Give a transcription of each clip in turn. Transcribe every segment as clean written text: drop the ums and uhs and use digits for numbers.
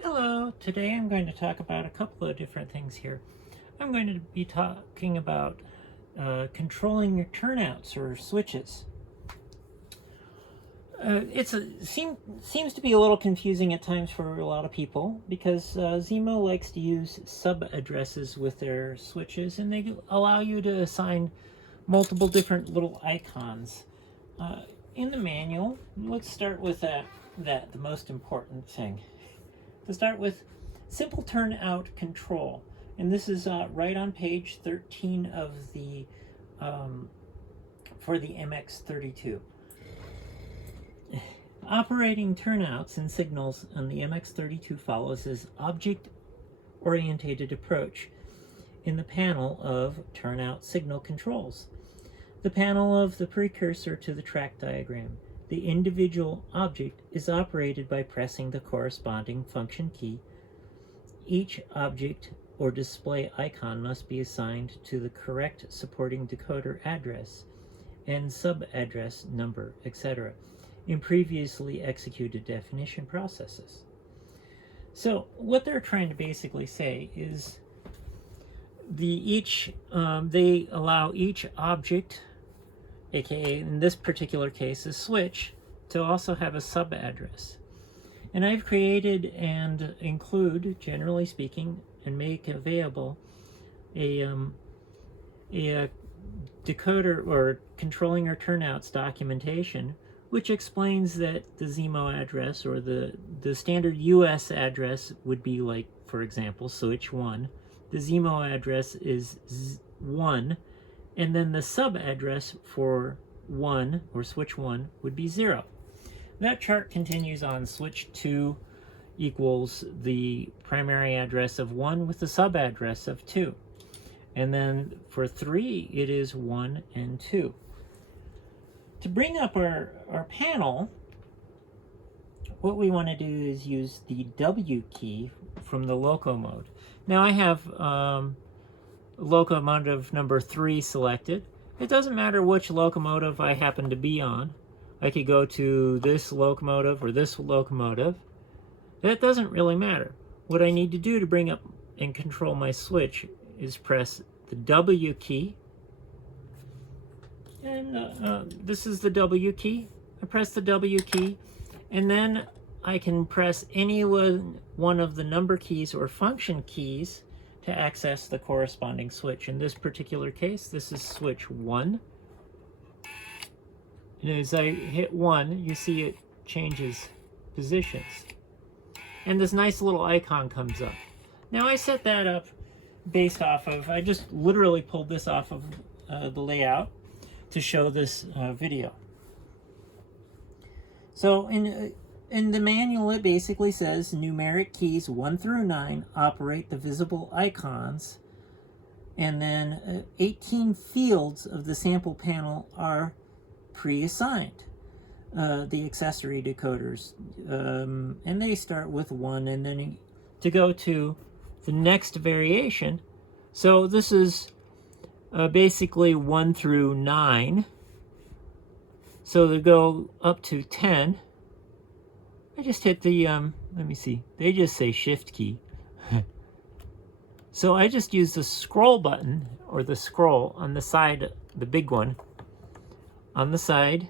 Hello, today I'm going to talk about a couple of different things here. I'm going to be talking about controlling your turnouts or switches. Seems to be a little confusing at times for a lot of people because Zimo likes to use sub-addresses with their switches, and they allow you to assign multiple different little icons. In the manual, let's start with the most important thing. To start with, simple turnout control, and this is right on page 13 of the for the MX32. Operating turnouts and signals on the MX32 follows this object-oriented approach in the panel of turnout signal controls, the panel of the precursor to the track diagram. The individual object is operated by pressing the corresponding function key. Each object or display icon must be assigned to the correct supporting decoder address and sub-address number, etc. in previously executed definition processes. So what they're trying to basically say is they allow each object, aka in this particular case a switch, to also have a sub-address. And I've created and include, generally speaking, and make available a decoder or controlling your turnouts documentation, which explains that the Zimo address or the standard US address would be like, for example, switch 1. The Zimo address is 1, and then the sub-address for 1 or switch 1 would be 0. That chart continues on. Switch 2 equals the primary address of 1 with the sub-address of 2. And then for 3, it is 1 and 2. To bring up our panel, what we want to do is use the W key from the loco mode. Now I have locomotive number 3 selected. It doesn't matter which locomotive I happen to be on. I could go to this locomotive or this locomotive. That doesn't really matter. What I need to do to bring up and control my switch is press the W key. And this is the W key. I press the W key, and then I can press any one of the number keys or function keys to access the corresponding switch. In this particular case, this is switch 1. And as I hit 1, you see it changes positions. And this nice little icon comes up. Now I set that up based off of, I just literally pulled this off of the layout to show this video. So in the manual, it basically says numeric keys 1 through 9 operate the visible icons, and then 18 fields of the sample panel are pre-assigned, the accessory decoders, and they start with 1, and then to go to the next variation. So this is basically 1 through 9. So to go up to 10, I just hit the, let me see, they just say shift key. So I just use the scroll button, or the scroll on the side, the big one, on the side,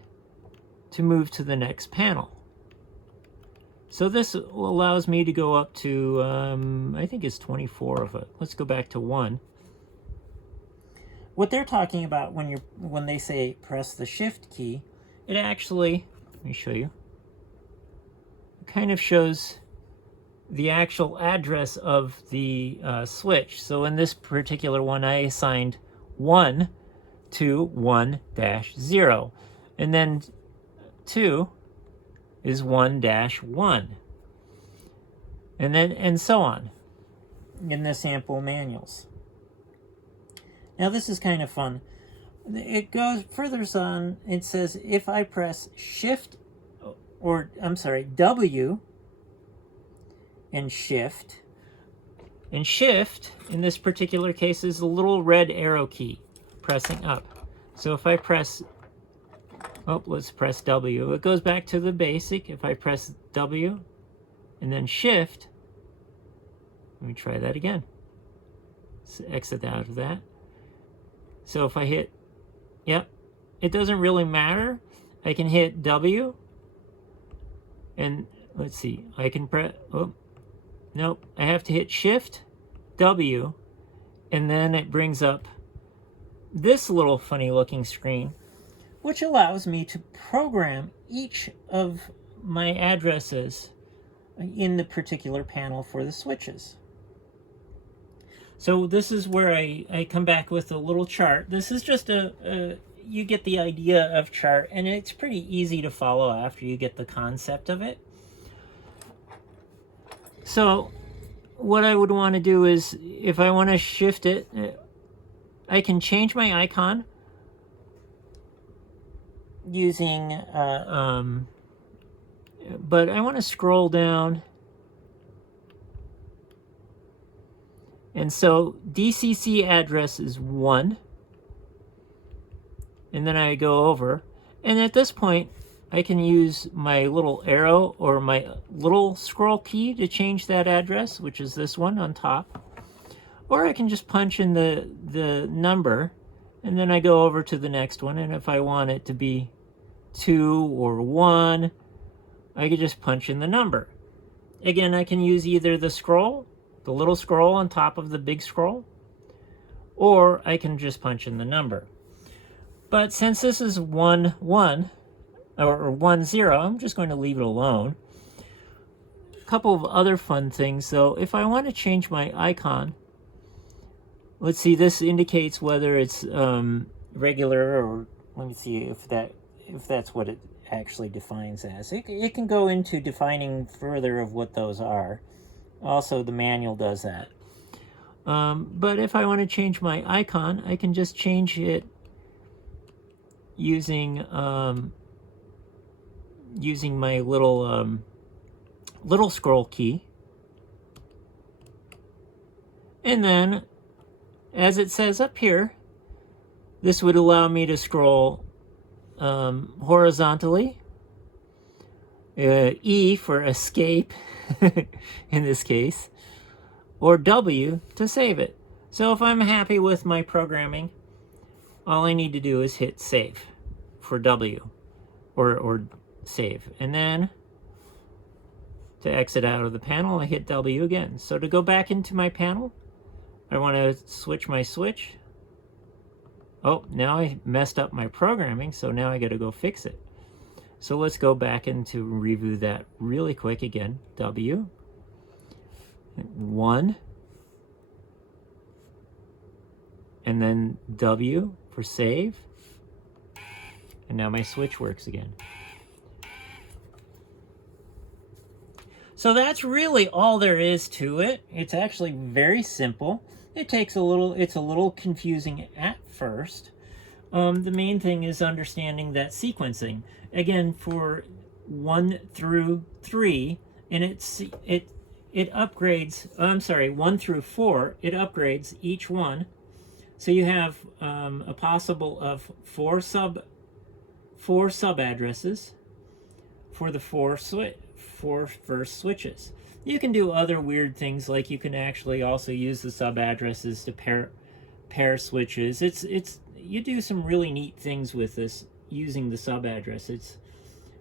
to move to the next panel. So this allows me to go up to, I think it's 24 of it. Let's go back to 1. What they're talking about when they say press the shift key, it actually, let me show you, it kind of shows the actual address of the switch. So in this particular one, I assigned 1 to 1-0, and then 2 is 1-1, and so on in the sample manuals. Now this is kind of fun. It goes further on. It says if I press shift, or I'm sorry, W and shift in this particular case is the little red arrow key pressing up. So if I press, let's press W, it goes back to the basic. If I press W and then shift, Let me try that again. So exit out of that. So if I hit, yep, it doesn't really matter. I can hit W, and let's see, I can press, oh, nope, I have to hit Shift, W, and then it brings up this little funny looking screen, which allows me to program each of my addresses in the particular panel for the switches. So this is where I come back with a little chart. This is just you get the idea of chart, and it's pretty easy to follow after you get the concept of it. So what I would want to do is, if I want to shift it, I can change my icon using, but I want to scroll down. And so DCC address is 1. And then I go over. And at this point, I can use my little arrow or my little scroll key to change that address, which is this one on top. Or I can just punch in the number, and then I go over to the next one. And if I want it to be 2 or 1, I could just punch in the number. Again, I can use either the scroll, the little scroll on top of the big scroll, or I can just punch in the number. But since this is 1, 1, or 1, 0, I'm just going to leave it alone. A couple of other fun things, though. If I want to change my icon, let's see, this indicates whether it's regular, or let me see if that's what it actually defines as. It can go into defining further of what those are. Also, the manual does that. But if I want to change my icon, I can just change it using my little little scroll key. And then, as it says up here, this would allow me to scroll horizontally. E for escape in this case, or W to save it. So if I'm happy with my programming, all I need to do is hit save for W, or save. And then to exit out of the panel, I hit W again. So to go back into my panel, I want to switch my switch. Oh, now I messed up my programming, so now I got to go fix it. So let's go back into review that really quick again. W, 1, and then W for save. And now my switch works again. So that's really all there is to it. It's actually very simple. It's a little confusing at first. The main thing is understanding that sequencing. Again, for 1 through 3, and it upgrades, I'm sorry, 1 through 4, it upgrades each one. So you have a possible of 4 sub addresses for the 4 first switches. You can do other weird things, like you can actually also use the sub addresses to pair switches. You do some really neat things with this using the sub address.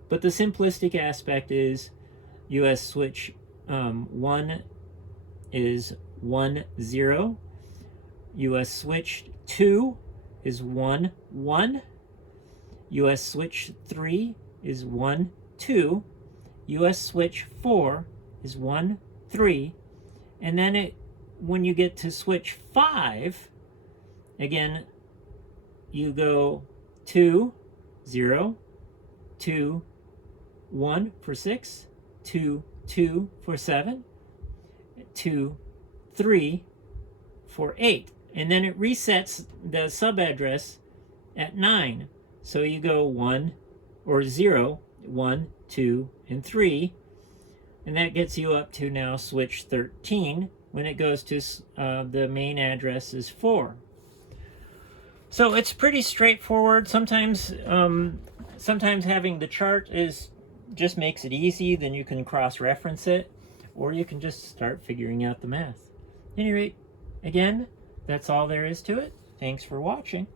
But the simplistic aspect is US switch 1 is 1, 0. US switch 2 is 1, 1. US switch 3 is 1, 2. US switch 4 is 1, 3. And then when you get to switch 5, again, you go 2, 0, 2, 1 for 6, 2, 2 for 7, 2, 3 for 8. And then it resets the sub address at 9. So you go 1 or 0, 1, 2, and 3. And that gets you up to now switch 13. When it goes to the main address is 4. So it's pretty straightforward. Sometimes having the chart just makes it easy. Then you can cross-reference it. or you can just start figuring out the math. At any rate, again, that's all there is to it. Thanks for watching.